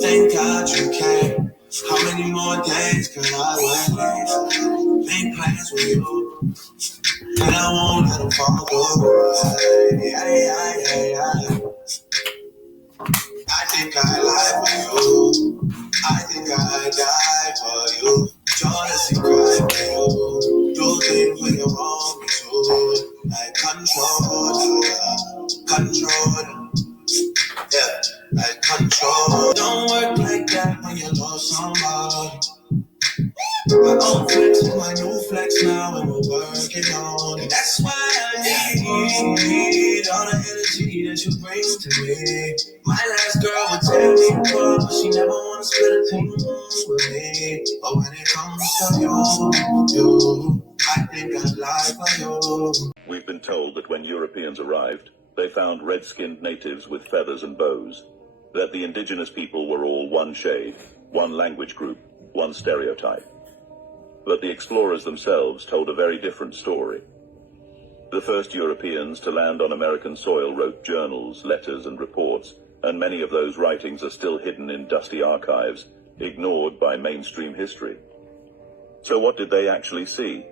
Thank God you came. How many more days could I wait? Make plans with you, and I won't let them fall through. I think I lie for you. I think I die for you. Jealousy cry for you. Do things when you want me to. Like control, yeah, like control. Don't work like that when you love somebody. My old flex is my new flex now, and we're working on it. That's why I need all the energy that you bring to me. My last girl would tear me apart, but she never wanna split a thing with me. But when it comes to you, I think I'd lie for you. We've been told that when Europeans arrived, they found red-skinned natives with feathers and bows, that the indigenous people were all one shade, one language group, one stereotype. But the explorers themselves told a very different story. The first Europeans to land on American soil wrote journals, letters, and reports, and many of those writings are still hidden in dusty archives, ignored by mainstream history. So what did they actually see?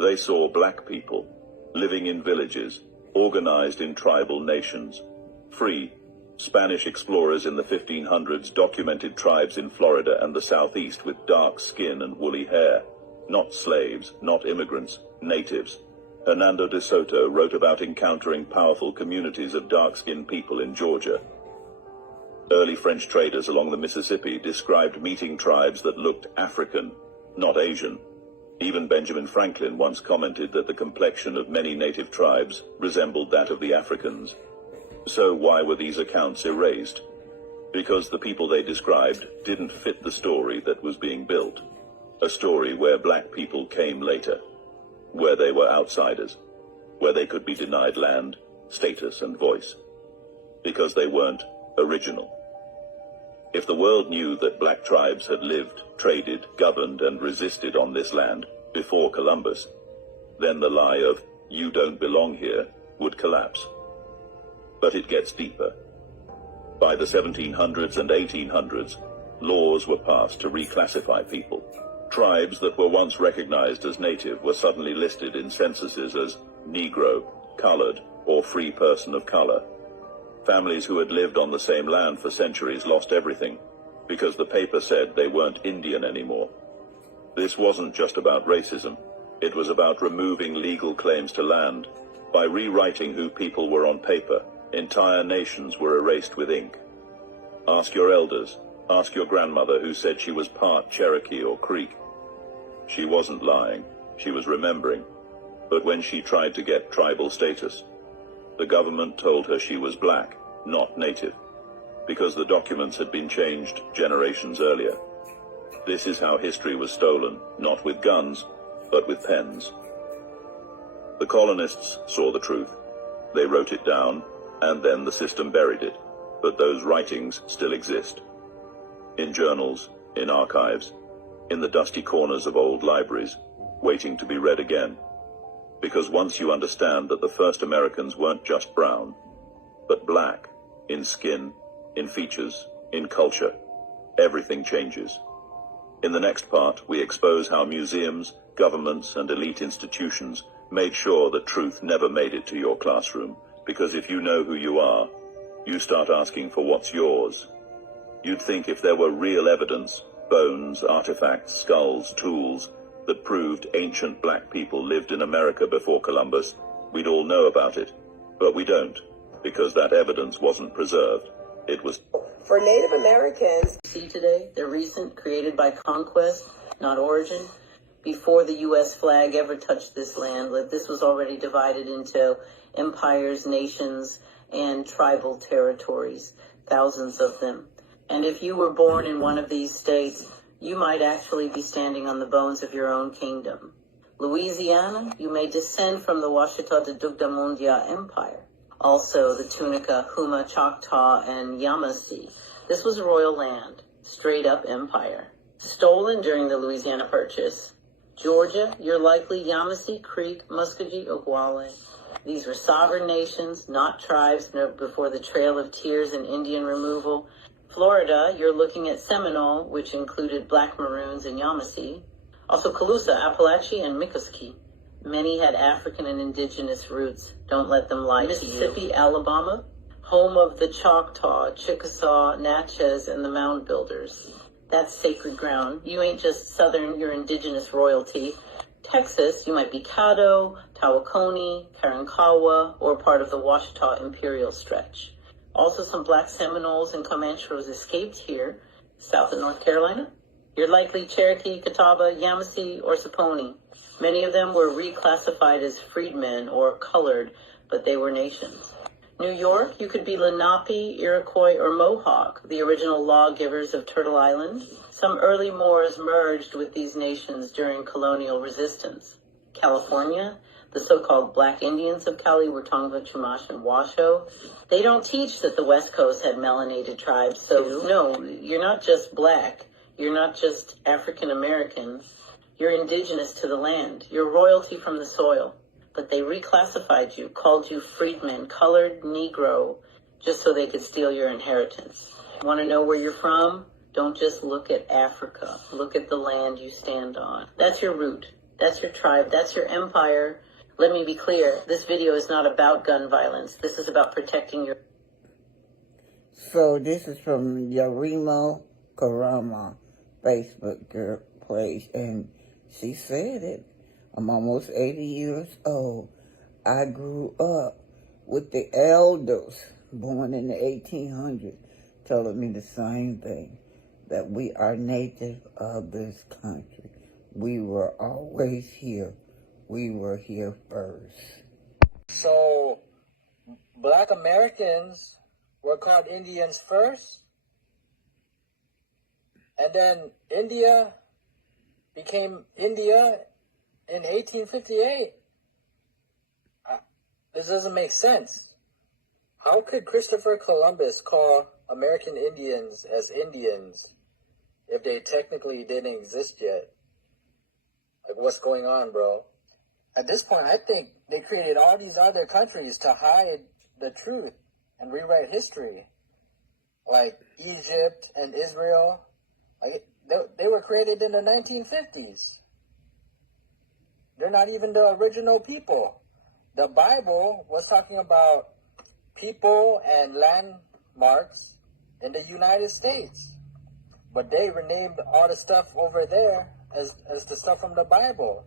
They saw black people, living in villages, organized in tribal nations, free. Spanish explorers in the 1500s documented tribes in Florida and the southeast with dark skin and woolly hair. Not slaves, not immigrants, natives. Hernando de Soto wrote about encountering powerful communities of dark-skinned people in Georgia. Early French traders along the Mississippi described meeting tribes that looked African, not Asian. Even Benjamin Franklin once commented that the complexion of many native tribes resembled that of the Africans. So why were these accounts erased? Because the people they described didn't fit the story that was being built. A story where black people came later, where they were outsiders, where they could be denied land, status, and voice, because they weren't original. If the world knew that black tribes had lived, traded, governed, and resisted on this land before Columbus, then the lie of "you don't belong here" would collapse. But it gets deeper. By the 1700s and 1800s, laws were passed to reclassify people. Tribes that were once recognized as native were suddenly listed in censuses as Negro, colored, or free person of color. Families who had lived on the same land for centuries lost everything, because the paper said they weren't Indian anymore. This wasn't just about racism. It was about removing legal claims to land. By rewriting who people were on paper, entire nations were erased with ink. Ask your elders. Ask your grandmother who said she was part Cherokee or Creek. She wasn't lying, she was remembering. But when she tried to get tribal status, the government told her she was black, not native, because the documents had been changed generations earlier. This is how history was stolen, not with guns, but with pens. The colonists saw the truth. They wrote it down, and then the system buried it. But those writings still exist. In journals, in archives, in the dusty corners of old libraries, waiting to be read again. Because once you understand that the first Americans weren't just brown, but black, in skin, in features, in culture, everything changes. In the next part, we expose how museums, governments, and elite institutions made sure that truth never made it to your classroom. Because if you know who you are, you start asking for what's yours. You'd think if there were real evidence, bones, artifacts, skulls, tools, that proved ancient black people lived in America before Columbus, we'd all know about it. But we don't, because that evidence wasn't preserved. It was... For Native Americans... See today, they're recent, created by conquest, not origin. Before the U.S. flag ever touched this land, this was already divided into empires, nations, and tribal territories, thousands of them. And if you were born in one of these states, you might actually be standing on the bones of your own kingdom. Louisiana, you may descend from the Washita de Dugdamundia Empire. Also the Tunica, Huma, Choctaw, and Yamasee. This was royal land, straight up empire. Stolen during the Louisiana Purchase. Georgia, you're likely Yamasee, Creek, Muskogee, Oglala. These were sovereign nations, not tribes before the Trail of Tears and Indian removal. Florida, you're looking at Seminole, which included Black Maroons and Yamasee. Also Calusa, Appalachia, and Miccosukee. Many had African and indigenous roots. Don't let them lie to you. Mississippi, Alabama, home of the Choctaw, Chickasaw, Natchez, and the Mound Builders. That's sacred ground. You ain't just Southern, you're indigenous royalty. Texas, you might be Caddo, Tawakoni, Karankawa, or part of the Washita Imperial Stretch. Also some Black Seminoles and Comanches escaped here. South of North Carolina, you're likely Cherokee, Catawba, Yamasee, or Saponi. Many of them were reclassified as freedmen or colored, but they were nations. New York, you could be Lenape, Iroquois, or Mohawk, the original lawgivers of Turtle Island. Some early Moors merged with these nations during colonial resistance. California, the so-called Black Indians of Cali were Tongva, Chumash, and Washoe. They don't teach that the West Coast had melanated tribes, so no, you're not just Black. You're not just African American. You're indigenous to the land. You're royalty from the soil. But they reclassified you, called you freedmen, colored Negro, just so they could steal your inheritance. Want to know where you're from? Don't just look at Africa. Look at the land you stand on. That's your root. That's your tribe. That's your empire. Let me be clear. This video is not about gun violence. This is about protecting your... So this is from Yarimo Karama Facebook page, and she said it. I'm almost 80 years old. I grew up with the elders born in the 1800s telling me the same thing, that we are native of this country. We were always here. We were here first. So, Black Americans were called Indians first, and then India became India in 1858. This doesn't make sense. How could Christopher Columbus call American Indians as Indians if they technically didn't exist yet? Like, what's going on, bro? At this point, I think they created all these other countries to hide the truth and rewrite history. Like Egypt and Israel. Like, they were created in the 1950s. They're not even the original people. The Bible was talking about people and landmarks in the United States. But they renamed all the stuff over there as the stuff from the Bible.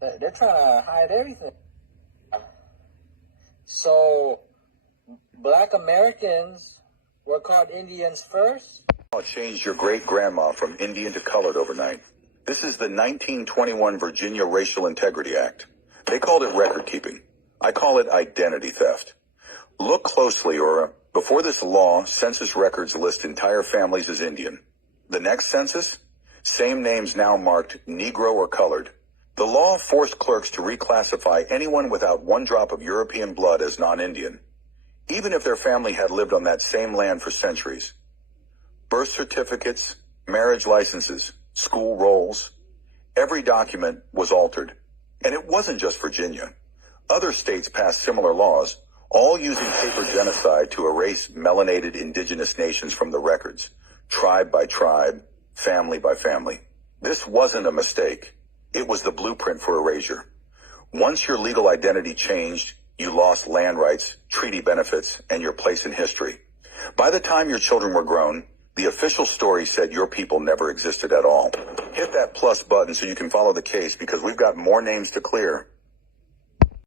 They're trying to hide everything. So, Black Americans were called Indians first. Changed your great-grandma from Indian to colored overnight. This is the 1921 Virginia Racial Integrity Act. They called it record-keeping. I call it identity theft. Look closely, or before this law, census records list entire families as Indian. The next census? Same names now marked Negro or colored. The law forced clerks to reclassify anyone without one drop of European blood as non-Indian, even if their family had lived on that same land for centuries. Birth certificates, marriage licenses, school rolls, every document was altered. And it wasn't just Virginia. Other states passed similar laws, all using paper genocide to erase melanated indigenous nations from the records, tribe by tribe, family by family. This wasn't a mistake. It was the blueprint for erasure. Once your legal identity changed, you lost land rights, treaty benefits, and your place in history. By the time your children were grown, the official story said your people never existed at all. Hit that plus button so you can follow the case, because we've got more names to clear.